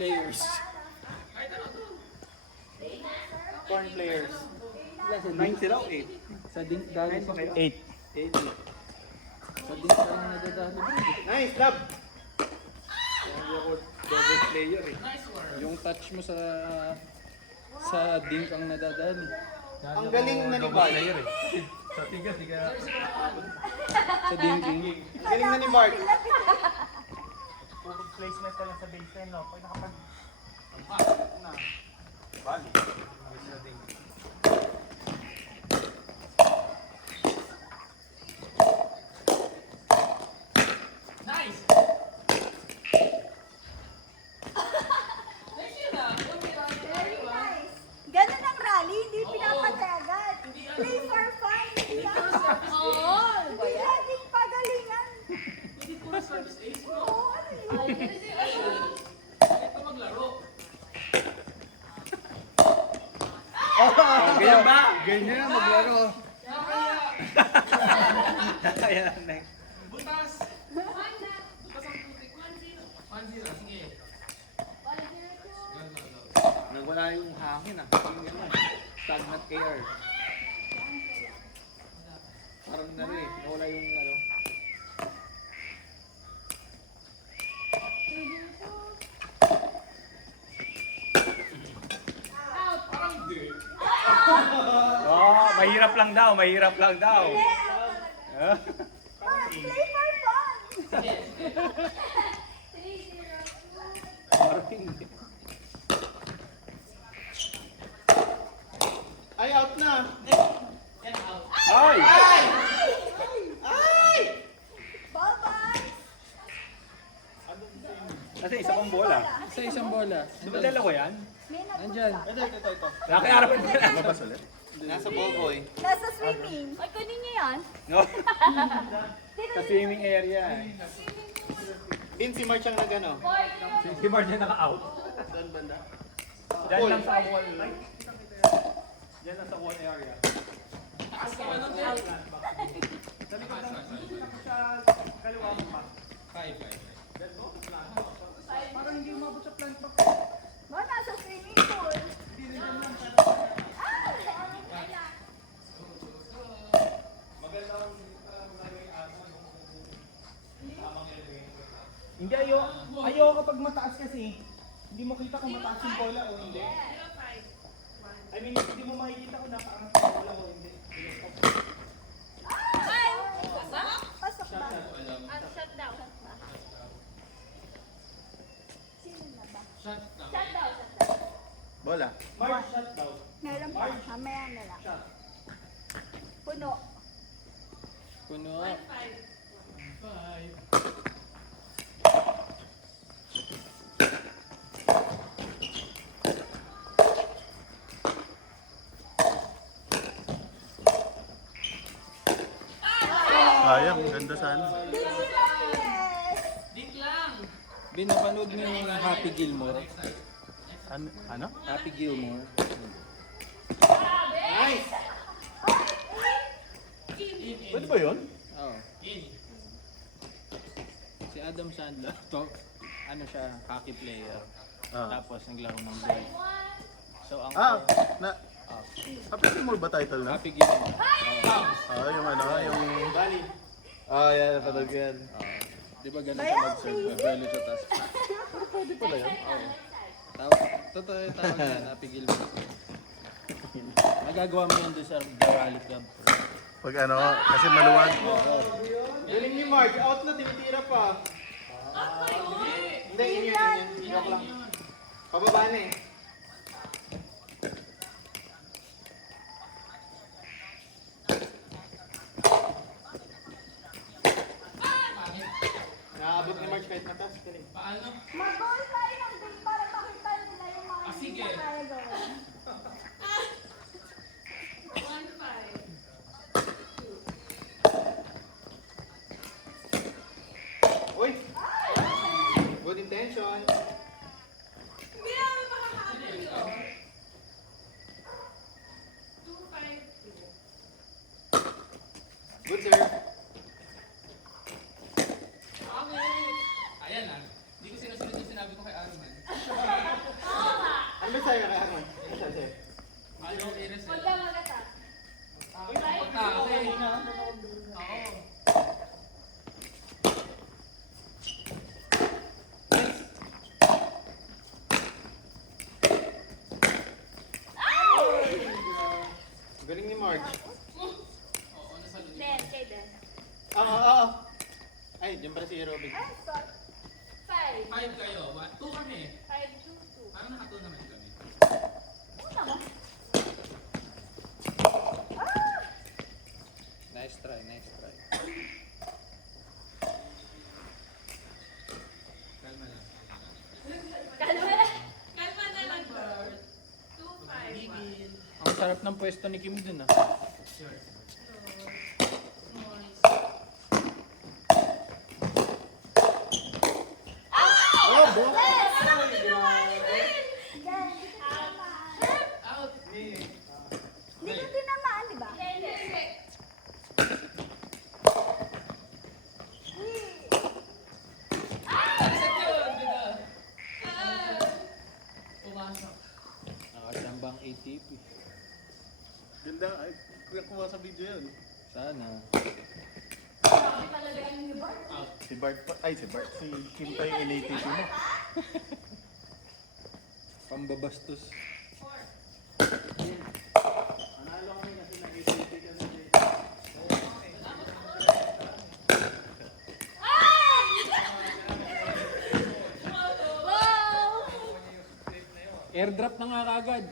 players. Corn players. 9 sila o 8? Sa ding dali sa 8. 8. sa ding ka lang nadadali. Nice, love! Double player eh. Yung touch mo sa ding kang nadadali. Ang galing na ni Bart. Player eh. Sa tigas, di ka... Sa ding. Ang galing na ni Bart. Puro placement ka lang sa baseline, no? Pag nakapag... na. Bali. Very nice. Ganun ang rally, hindi pinapatay agad. Play for fun. Oo. Hindi laging pagalingan. Hindi puro service ace, bro. Oo, ano yun? Ito maglaro. Ganyan ba? Ganyan, maglaro. Kaya, Ayan, next. butas. Butas ang putik. 1-0. Sige. Nagwala yung hangin ah. Yung gano'n. Stagnant air. Parang na rin eh. Nawala yung ano. Parang hindi. Oh, mahirap lang daw, mahirap lang daw. Play for fun. Sige, sige. Parang hindi. Ay, out na. Yan out. Ay! Bye-bye. Kasi isa pang bola. Sa isang bola. Di ba dalawa yan? May Nandyan. Ito. Nakakarapan ko na. Mabas ulit? Nasa ballboy. Nasa swimming. Ay, kunin niyo yan. No? Sa swimming area. Pin si March ang nagano. Si Mark dyan naka-out. Saan banda? Dyan lang sa wall. Dyan lang sa wall area. Taas ka ba nun, Del? Sa kaliwa mo pa. 5. Parang hindi umabot sa plant box. Ba, nasa swimming pool. Hindi, ayaw kapag mataas kasi. Hindi mo kita kung mataas yung bola o hindi. I mean, hindi mo makikita kung nakaangat yung bola o hindi. Pasok ba? Sino na ba? Shut down. Shut down. Bola. March, shut down. Meron pa. Mamaya na lang. Puno. Puno. 5. Sayang, ganda sana. Yes! Dik lang. Binapanood mo yung Happy Gilmore. Ano? Happy Gilmore. Nice! Pwede ba yun? Oo. In. Si Adam Sandler. Ano siya, hockey player. Ah. Tapos naglaro ng golf. So ang Na, Happy More ba title na? Happy Gilmore. Yung ano, yung... Bali. Yan, napanood ko yan. Di ba ganun Bayan, siya mag-serve? crazy. Velo sa taas. Pwede pala yun. Oo. Totoo yung tawag yan, Happy Gilmore. Magagawa mo yan doon sa The Rally Club. Pag ano, kasi maluwag. Galing ni Mark, out na, tinitira pa. Hindi, yun. Joke lang. Pababa na eh. Nakaabot ni Mark kahit mataas. Galing. Paano? Mag-goal tayo ng big para makita nila yung mga Ah, hindi sige. na kaya gawin. Uy! Good intention. Hindi namin makakaabot. Yung iris Huwag eh. ka mag-attack. Okay. Oo. Galing ni Marge. Oo, nasa loob. Den, kay Den. Oo. Ay, dyan pala si Robin. Ay, sorry. 5. 5 kayo. 2 kami. 5, 2, 2. Parang naka 2 naman kami. Una ba? Nice try, nice try. Kalma lang. Kalma lang. Kalma na lang, Bert. 2-5-1. Ang sarap ng pwesto ni Kim dun ah. Sure. Oh, boss! Yes! Ano ka ginawa ni Den? Den, hindi ka tinamaan. Out. Hindi ka tinamaan, di ba? Hindi. Pumasok. Nakasambang ATP. Ganda. Ay, kuha sa video yun. Sana. Sabi talaga yung ni Bart. Si Bart pa. Ay, si Bart. Si Kim pa yung in-ATP mo. Pambabastos. Analo kami kasi nag-ATP ka na din. Wow! Airdrop na nga kagad.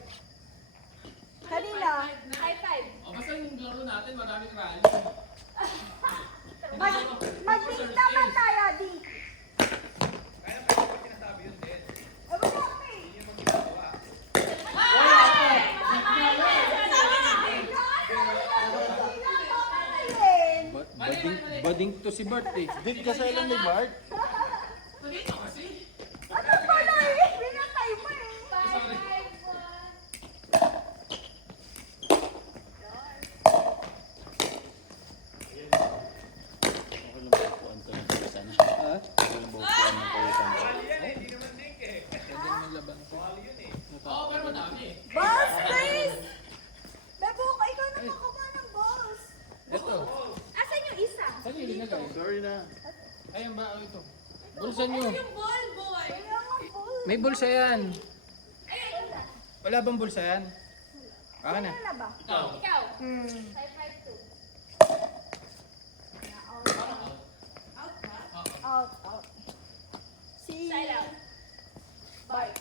Kanina. High five. O, basta yung laro natin, maraming rally. Mag-meet naman tayo, di. Wala pa eh. Bading to si Bart eh. Din ka sa ilan ni Bart? Nandito kasi. Ano pala eh? Pinatay mo eh. 5, 5, 1. Ako lang ba po ang kawisan? Ha? Ako lang ba po ang kawisan? Pwede naman laban ko. Oo, pero madami eh. Boss, please! Bebok, ikaw na makakuha ng boss. Ito. Asan yung isa? Kanili na guys. Sorry na. Ayan ba? Oh, ito. Bulsa nyo. Yung ball, boy. Wala nga boss. May bulsa yan. Wala. Wala bang bulsa yan? Baka na. Wala na ba? Ikaw. Ikaw. Hmm. 5, 5, 2. Out ba? Out, out. Si... Silent. Bye.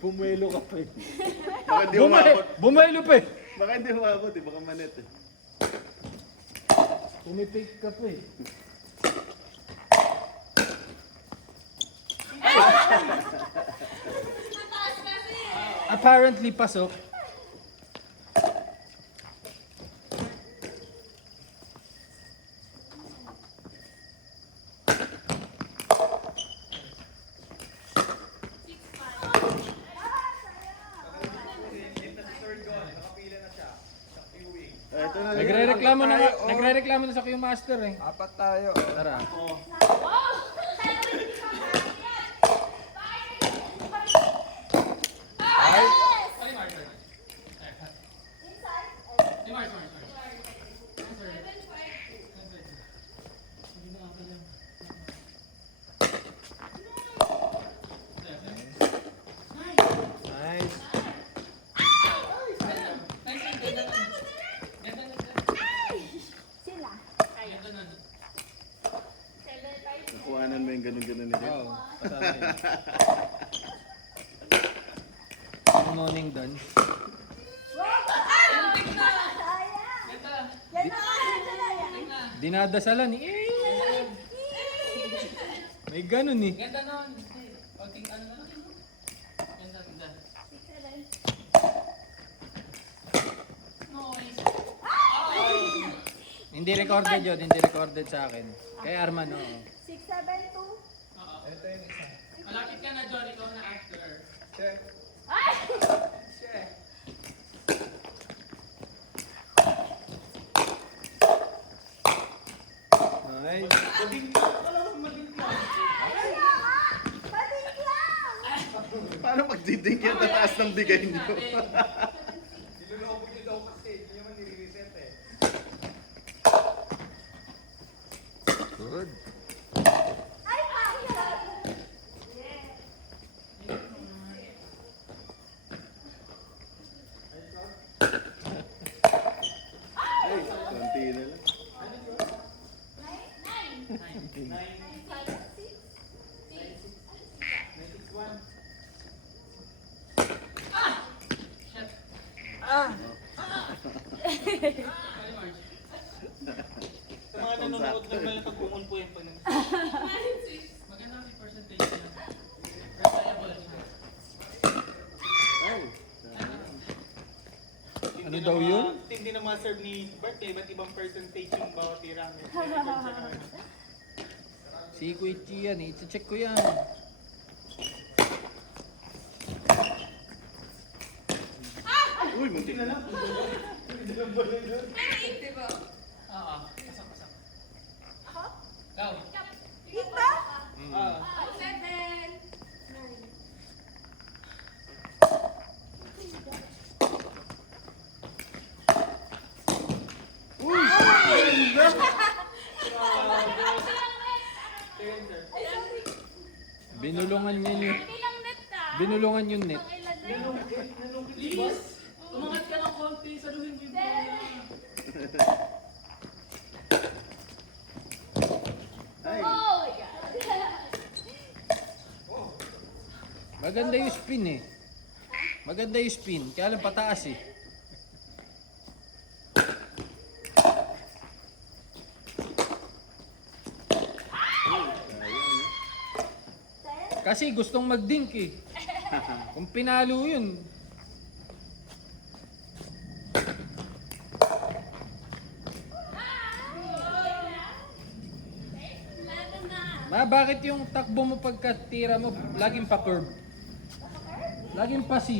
Pumuelo ka pa eh. Baka di umabot. Bumaylo pa eh. Baka hindi umabot eh. Baka manet eh. Pumipake ka pa eh. Mataas kasi. Apparently pasok. Ito na. Nagre-reklamo na sa Q Master eh. Apat tayo. Tara. Ay, Mark. Ay, Mark. Nice. Sila. Nakuhanan mo yung ganun-ganun ni Jeff. Oo. Kasama yun. Good morning, Don. Sayang. Ganda. Yan na nga sila yan. Dinadasalan eh. May ganun eh. Ganda nun. Pagting ano na lang. Ganda, ganda. Noise. Hindi recorded yun, hindi recorded sa akin. Kay Arman, oo. 6, 7, 2. Oo. Malapit ka na, John. Ikaw na after. Ay! Nice. Ay, nga! Pating lang! Paano magdidink yan tataas ng bigay niyo? Niloloko niyo daw kasi. Hindi naman nire-reset eh. Good. Ay, kaya! Ay, konti na lang. 961. Sa mga nanonood normal na pag-umun po yan pag Maganda kasi percentage niya. Reliable siya. Ay. Ano daw yun? Hindi na ma-serve ni Bert eh, ba't ibang percentage yung bawat tira? Si Kuya Chi yan eh. I-check ko yan. Uy, muntik na lang. Pero 8, di ba? Oo. Pasak. Go. Iba? Ah, 7. Binulungan niya yun. Ilang net ka? Binulungan yung net. Ilan na? Please! Umangat ka ng konti. Saluhin mo yung bola. Ay. Oh my God. Maganda yung spin eh. Maganda yung spin. Kaya lang pataas eh. Kasi gustong mag-dink eh. Kung pinalo yun. Bakit yung takbo mo pagkatira mo laging pa-curve? Laging pa-C.